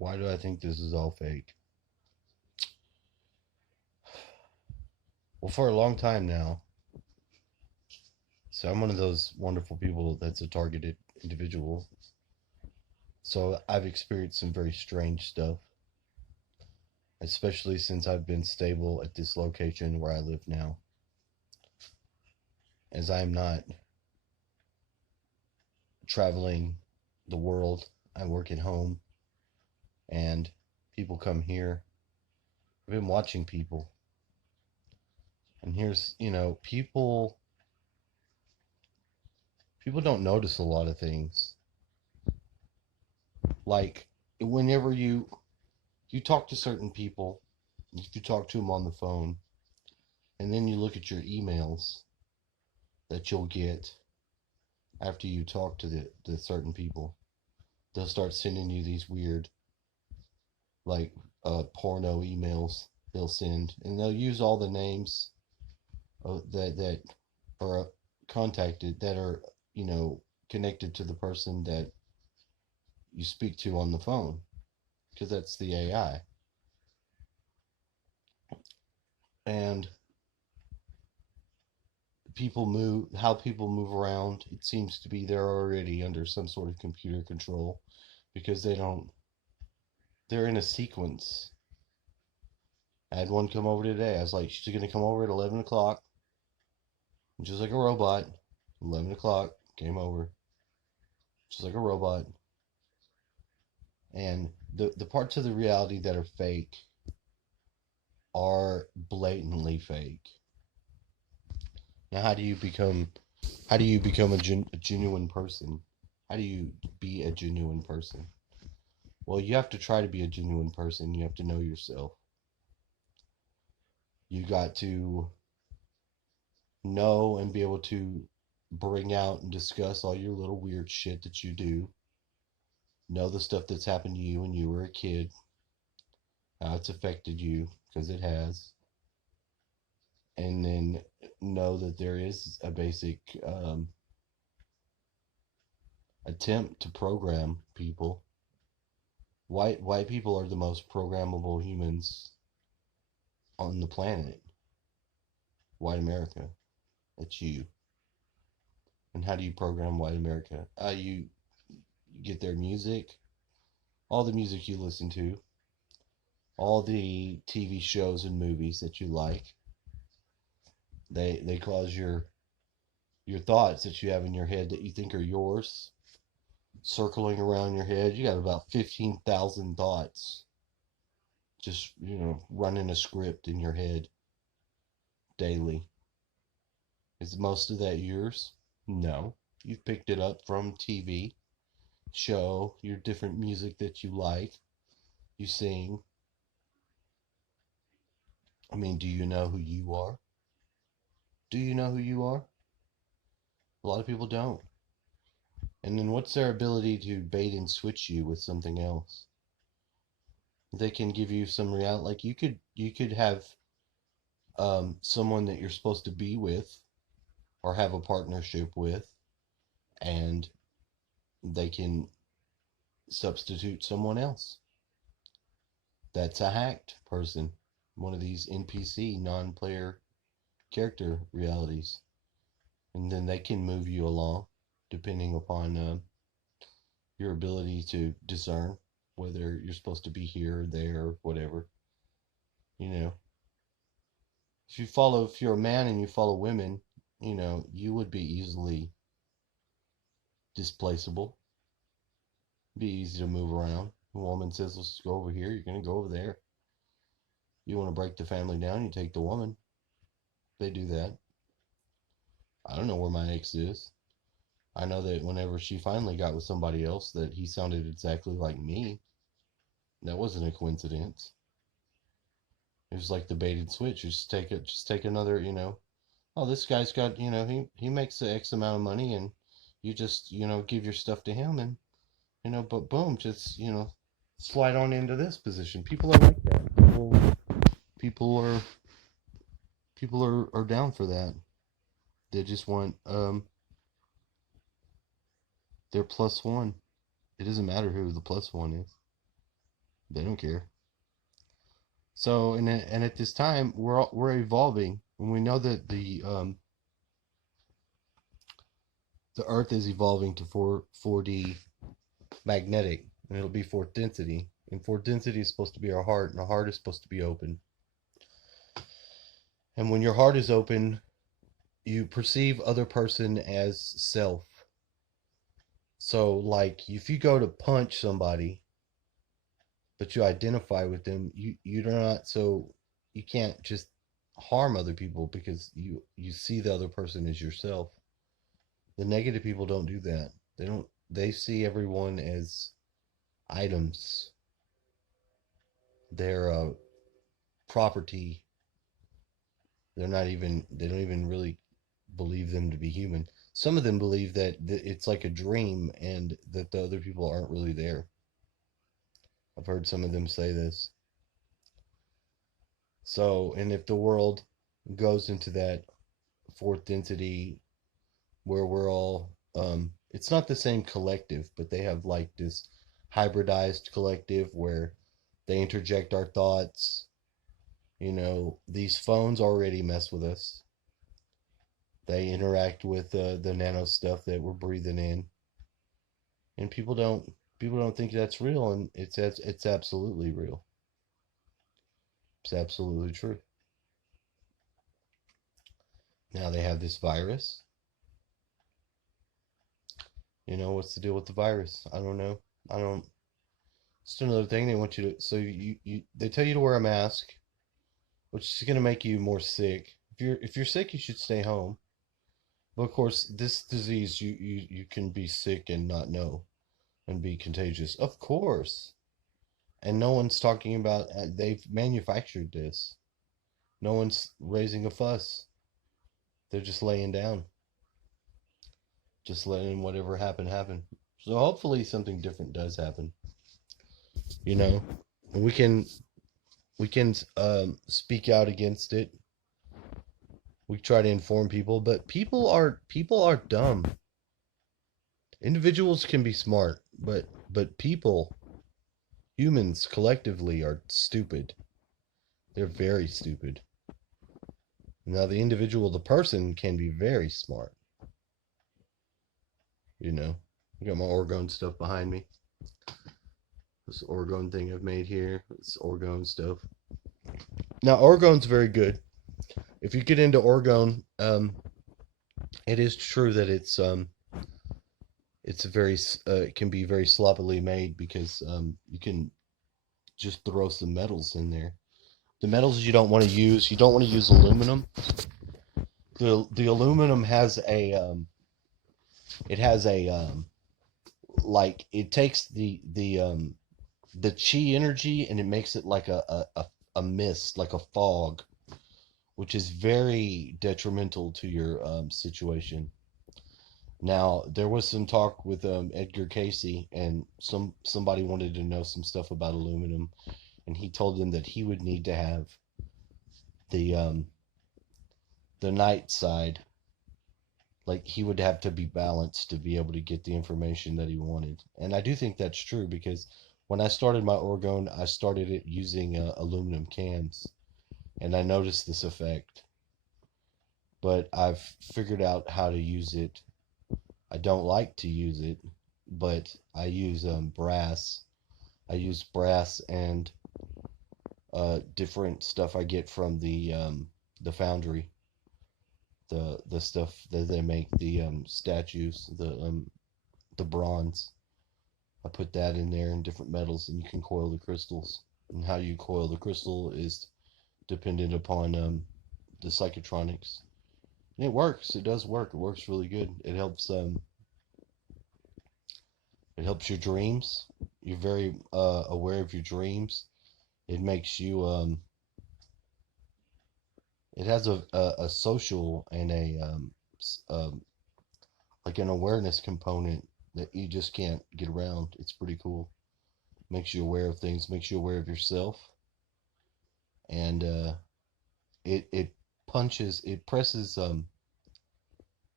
Why do I think this is all fake? Well, for a long time now. So I'm one of those wonderful people that's a targeted individual. So I've experienced some very strange stuff, especially since I've been stable at this location where I live now. As I am not traveling the world, I work at home and people come here. I've been watching people. And here's, people don't notice a lot of things. Like whenever you talk to certain people, if you talk to them on the phone, and then you look at your emails that you'll get after you talk to the certain people, they'll start sending you these weird, like, porno emails they'll send, and they'll use all the names that are contacted, that are, you know, connected to the person that you speak to on the phone, because that's the AI. And how people move around, it seems to be they're already under some sort of computer control, because they're in a sequence. I had one come over today. I was like, she's gonna come over at 11 o'clock, just like a robot. 11 o'clock, came over, just like a robot. And the parts of the reality that are fake are blatantly fake. Now, how do you become a genuine person? How do you be a genuine person? Well, you have to try to be a genuine person. You have to know yourself. You got to know and be able to bring out and discuss all your little weird shit that you do. Know the stuff that's happened to you when you were a kid, how it's affected you, because it has. And then know that there is a basic attempt to program people. White people are the most programmable humans on the planet. White America. That's you. And how do you program white America? You get their music, all the music you listen to, all the TV shows and movies that you like. They cause your thoughts that you have in your head that you think are yours circling around your head. You got about 15,000 thoughts just, running a script in your head daily. Is most of that yours? No. You've picked it up from TV, show, your different music that you like, you sing. I mean, do you know who you are? Do you know who you are? A lot of people don't. And then what's their ability to bait and switch you with something else? They can give you some reality. Like you could have someone that you're supposed to be with or have a partnership with, and they can substitute someone else. That's a hacked person. One of these NPC, non-player character realities. And then they can move you along depending upon your ability to discern whether you're supposed to be here or there or whatever. You know, if you're a man and you follow women, you would be easily displaceable, be easy to move around. A woman says, let's go over here, you're going to go over there. You want to break the family down, you take the woman. They do that. I don't know where my ex is. I know that whenever she finally got with somebody else, that he sounded exactly like me. That wasn't a coincidence. It was like the bait and switch. Just take another, oh, this guy's got, he makes the X amount of money, and you just, give your stuff to him, and, but boom, just, slide on into this position. People are like that. People are, people are down for that. They just want, their plus one. It doesn't matter who the plus one is. They don't care. So, and at this time, we're evolving, and we know that the Earth is evolving to 4D magnetic, and it'll be fourth density. And fourth density is supposed to be our heart, and our heart is supposed to be open. And when your heart is open, you perceive other person as self. So, like, if you go to punch somebody, but you identify with them, you're not so you can't just harm other people because you see the other person as yourself. The negative people don't do that. They see everyone as items. They're property. They don't even really believe them to be human. Some of them believe that it's like a dream and that the other people aren't really there. I've heard some of them say this. So, and if the world goes into that fourth density where we're all, it's not the same collective, but they have like this hybridized collective where they interject our thoughts. These phones already mess with us. They interact with the nano stuff that we're breathing in, and people don't think that's real, and it's absolutely real. It's absolutely true. Now they have this virus. What's the deal with the virus? I don't know. I don't. It's another thing they want you to. So they tell you to wear a mask, which is going to make you more sick. If you're sick, you should stay home. But of course, this disease you can be sick and not know and be contagious. Of course. And no one's talking about they've manufactured this. No one's raising a fuss. They're just laying down, just letting whatever happen happen. So hopefully something different does happen. You know, we can speak out against it. We try to inform people, but people are dumb. Individuals can be smart, but people, humans collectively are stupid. They're very stupid. Now the individual, the person can be very smart. I got my orgone stuff behind me. This orgone thing I've made here. This orgone stuff. Now orgone's very good. If you get into orgone, it is true that it's very it can be very sloppily made because you can just throw some metals in there. The metals you don't want to use. You don't want to use aluminum. The aluminum has a like it takes the chi energy and it makes it like a mist, like a fog, which is very detrimental to your situation. Now, there was some talk with Edgar Casey, and somebody wanted to know some stuff about aluminum, and he told them that he would need to have the night side, like he would have to be balanced to be able to get the information that he wanted. And I do think that's true because when I started my orgone, I started it using aluminum cans, and I noticed this effect. But I've figured out how to use it. I don't like to use it, but I use brass. I use brass and different stuff I get from the foundry, the stuff that they make the statues, the bronze. I put that in there in different metals, and you can coil the crystals. And how you coil the crystal is dependent upon the psychotronics. And it works. It does work. It works really good. It helps your dreams. You're very aware of your dreams. It makes you it has a social and um, like an awareness component that you just can't get around. It's pretty cool. Makes you aware of things, makes you aware of yourself, and it it presses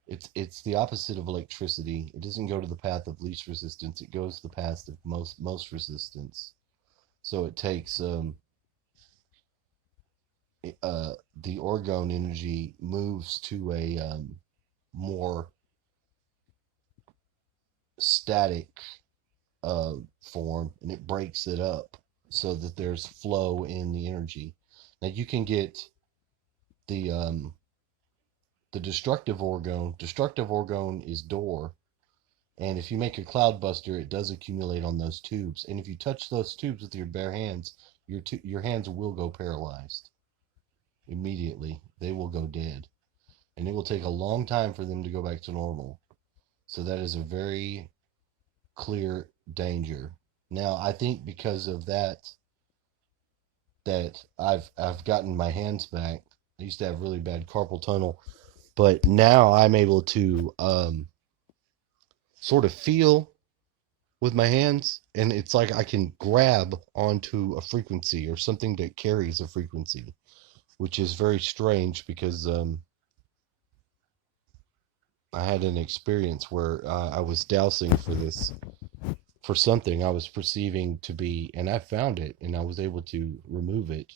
it's the opposite of electricity. It doesn't go to the path of least resistance. It goes the path of most resistance. So it takes the orgone energy moves to a more static uh, form, and it breaks it up so that there's flow in the energy. Now you can get the um, the destructive orgone. Destructive orgone is door, and if you make a cloud buster, it does accumulate on those tubes. And if you touch those tubes with your bare hands, your hands will go paralyzed immediately. They will go dead, and it will take a long time for them to go back to normal. So that is a very clear danger. Now, I think because of that I've gotten my hands back. I used to have really bad carpal tunnel, but now I'm able to sort of feel with my hands, and it's like I can grab onto a frequency or something that carries a frequency, which is very strange because I had an experience where I was dowsing for something I was perceiving to be, and I found it, and I was able to remove it.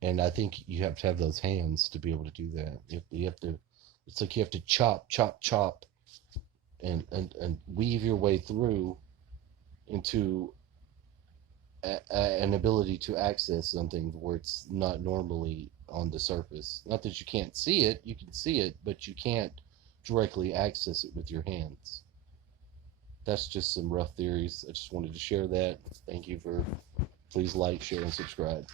And I think you have to have those hands to be able to do that. You have to. It's like you have to chop, chop, chop, and weave your way through into an ability to access something where it's not normally on the surface. Not that you can't see it, you can see it, but you can't directly access it with your hands. That's just some rough theories. I just wanted to share that. Thank you for, please like, share, and subscribe.